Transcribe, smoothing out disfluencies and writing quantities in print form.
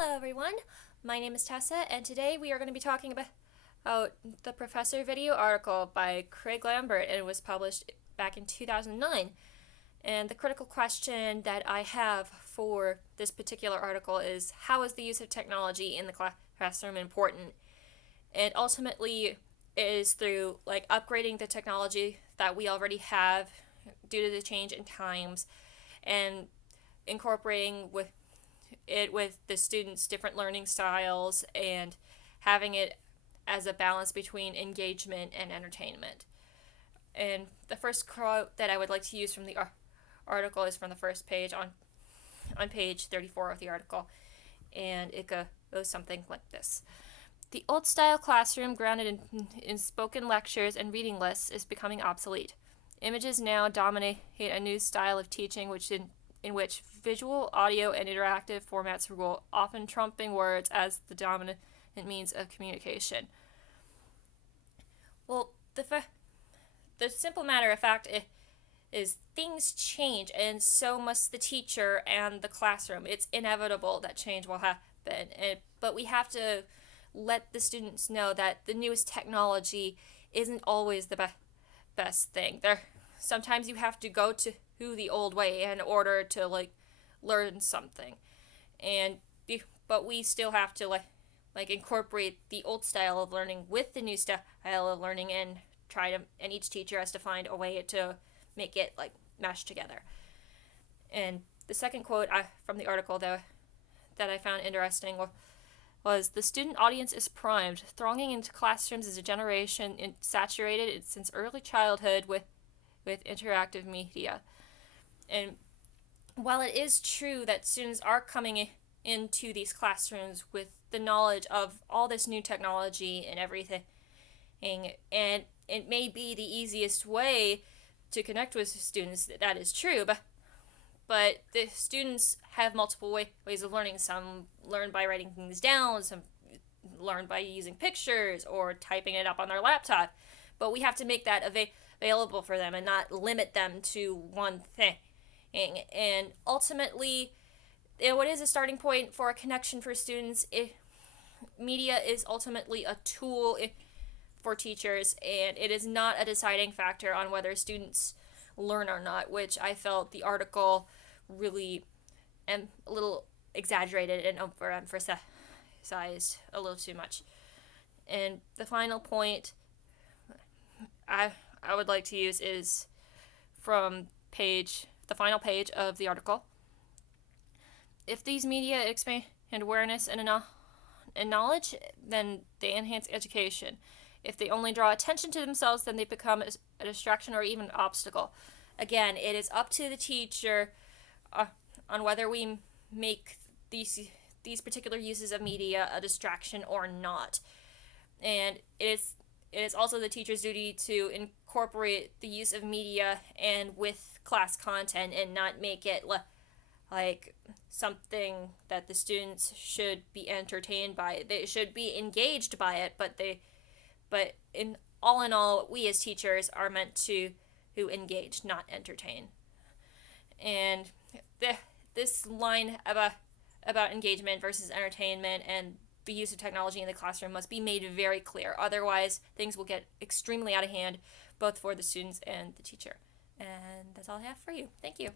Hello everyone, my name is Tessa and today we are going to be talking about the Professor video article by Craig Lambert, and it was published back in 2009. And the critical question that I have for this particular article is, how is the use of technology in the classroom important? And ultimately it is through upgrading the technology that we already have due to the change in times, and incorporating with the students' different learning styles and having it as a balance between engagement and entertainment. And the first quote that I would like to use from the article is from the first page on page 34 of the article, and it goes something like this. The old-style classroom grounded in spoken lectures and reading lists is becoming obsolete. Images now dominate a new style of teaching in which visual, audio, and interactive formats rule, often trumping words as the dominant means of communication. Well, the simple matter of fact is things change, and so must the teacher and the classroom. It's inevitable that change will happen, but we have to let the students know that the newest technology isn't always the best thing. Sometimes you have to go to the old way in order to learn something, but we still have to incorporate the old style of learning with the new style of learning, and and each teacher has to find a way to make it mesh together. And the second quote from the article that I found interesting was, the student audience is primed. Thronging into classrooms is a generation saturated since early childhood with interactive media. And while it is true that students are coming into these classrooms with the knowledge of all this new technology and everything, and it may be the easiest way to connect with students, that is true, but the students have multiple ways of learning. Some learn by writing things down, some learn by using pictures or typing it up on their laptop, but we have to make that available for them and not limit them to one thing. And ultimately, what is a starting point for a connection for students? Media is ultimately a tool for teachers, and it is not a deciding factor on whether students learn or not, which I felt the article really a little exaggerated and overemphasized a little too much. And the final point I would like to use is from the final page of the article. If these media expand awareness and knowledge, then they enhance education. If they only draw attention to themselves, then they become a distraction or even an obstacle. Again, it is up to the teacher on whether we make these particular uses of media a distraction or not. And it is also the teacher's duty to incorporate the use of media and with class content, and not make it like something that the students should be entertained by. They should be engaged by it, but in all, we as teachers are meant to engage, not entertain. And this line about engagement versus entertainment and the use of technology in the classroom must be made very clear. Otherwise, things will get extremely out of hand, both for the students and the teacher. And that's all I have for you. Thank you.